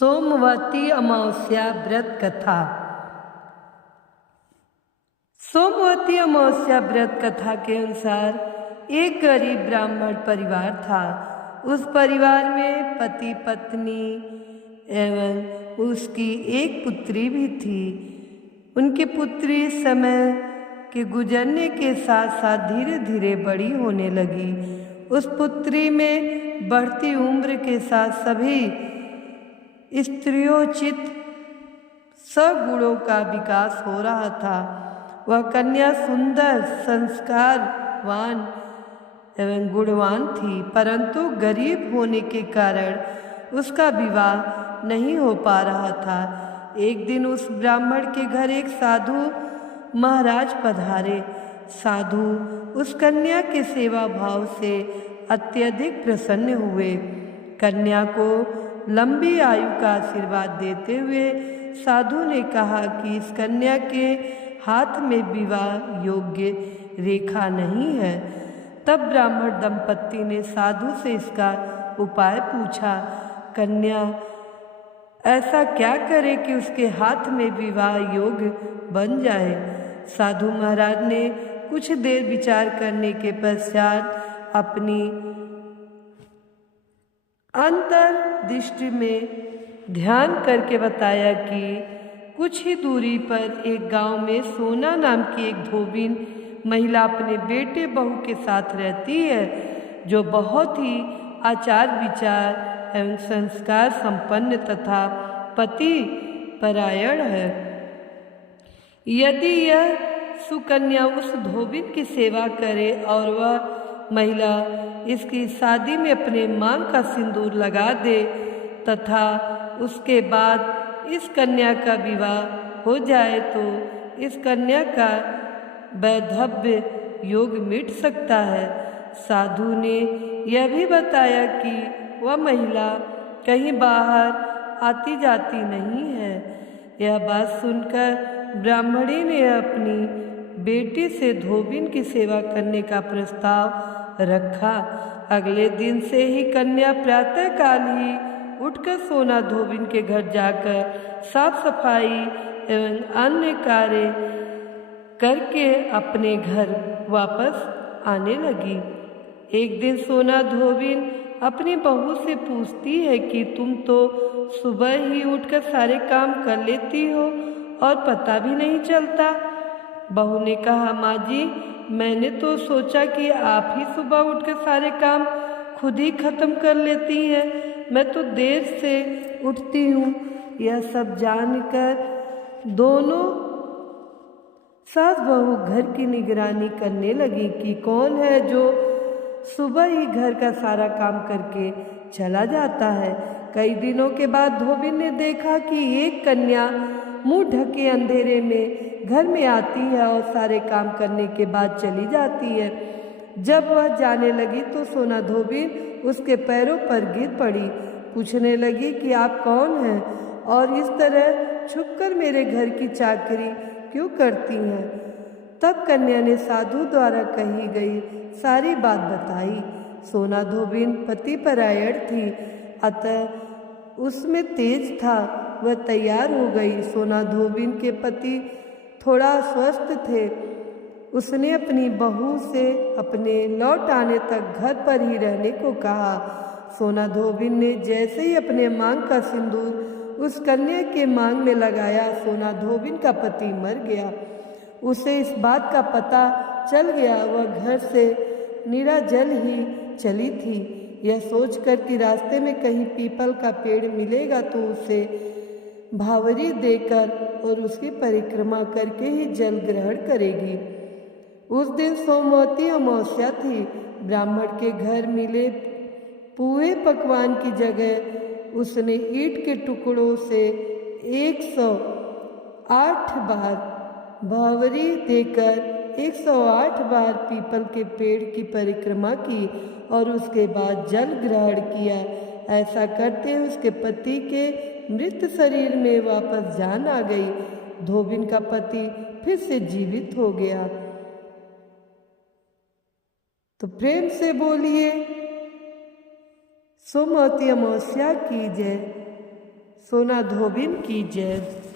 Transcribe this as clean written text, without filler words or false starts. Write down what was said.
सोमवती अमावस्या व्रत कथा। सोमवती अमावस्या व्रत कथा के अनुसार एक गरीब ब्राह्मण परिवार था। उस परिवार में पति पत्नी एवं उसकी एक पुत्री भी थी। उनकी पुत्री समय के गुजरने के साथ साथ धीरे धीरे बड़ी होने लगी। उस पुत्री में बढ़ती उम्र के साथ सभी स्त्रियोचित सगुणों का विकास हो रहा था। वह कन्या सुंदर, संस्कारवान एवं गुणवान थी, परंतु गरीब होने के कारण उसका विवाह नहीं हो पा रहा था। एक दिन उस ब्राह्मण के घर एक साधु महाराज पधारे। साधु उस कन्या के सेवा भाव से अत्यधिक प्रसन्न हुए। कन्या को लंबी आयु का आशीर्वाद देते हुए साधु ने कहा कि इस कन्या के हाथ में विवाह योग्य रेखा नहीं है। तब ब्राह्मण दंपत्ति ने साधु से इसका उपाय पूछा। कन्या ऐसा क्या करे कि उसके हाथ में विवाह योग्य बन जाए। साधु महाराज ने कुछ देर विचार करने के पश्चात अपनी अंतर्दृष्टि में ध्यान करके बताया कि कुछ ही दूरी पर एक गांव में सोना नाम की एक धोबिन महिला अपने बेटे बहू के साथ रहती है, जो बहुत ही आचार विचार एवं संस्कार संपन्न तथा पति परायण है। यदि यह सुकन्या उस धोबिन की सेवा करे और वह महिला इसकी शादी में अपने मांग का सिंदूर लगा दे तथा उसके बाद इस कन्या का विवाह हो जाए तो इस कन्या का वैधव्य योग मिट सकता है। साधु ने यह भी बताया कि वह महिला कहीं बाहर आती जाती नहीं है। यह बात सुनकर ब्राह्मणी ने अपनी बेटी से धोबिन की सेवा करने का प्रस्ताव रखा। अगले दिन से ही कन्या प्रातःकाल ही उठकर सोना धोबिन के घर जाकर साफ सफाई एवं अन्य कार्य करके अपने घर वापस आने लगी। एक दिन सोना धोबिन अपनी बहू से पूछती है कि तुम तो सुबह ही उठकर सारे काम कर लेती हो और पता भी नहीं चलता। बहू ने कहा, माँ जी, मैंने तो सोचा कि आप ही सुबह उठकर सारे काम खुद ही खत्म कर लेती हैं। मैं तो देर से उठती हूँ। यह सब जानकर दोनों सास बहू घर की निगरानी करने लगी कि कौन है जो सुबह ही घर का सारा काम करके चला जाता है। कई दिनों के बाद धोबिन ने देखा कि एक कन्या मुंह ढके अंधेरे में घर में आती है और सारे काम करने के बाद चली जाती है। जब वह जाने लगी तो सोना धोबिन उसके पैरों पर गिर पड़ी। पूछने लगी कि आप कौन हैं और इस तरह छुपकर मेरे घर की चाकरी क्यों करती हैं। तब कन्या ने साधु द्वारा कही गई सारी बात बताई। सोना धोबिन पति परायण थी, अतः उसमें तेज था। वह तैयार हो गई। सोना धोबिन के पति थोड़ा अस्वस्थ थे। उसने अपनी बहू से अपने लौट आने तक घर पर ही रहने को कहा। सोना धोबिन ने जैसे ही अपने मांग का सिंदूर उस कन्या के मांग में लगाया, सोना धोबिन का पति मर गया। उसे इस बात का पता चल गया। वह घर से निराजल ही चली थी। यह सोचकर कि रास्ते में कहीं पीपल का पेड़ मिलेगा तो उसे भावरी देकर और उसकी परिक्रमा करके ही जल ग्रहण करेगी। उस दिन सोमवती अमावस्या थी। ब्राह्मण के घर मिले पूरे पकवान की जगह उसने ईंट के टुकड़ों से 108 बार भावरी देकर 108 बार पीपल के पेड़ की परिक्रमा की और उसके बाद जल ग्रहण किया। ऐसा करते उसके पति के मृत शरीर में वापस जान आ गई। धोबिन का पति फिर से जीवित हो गया। तो प्रेम से बोलिए सोमवती अमावस्या की जय। सोना धोबिन की जय।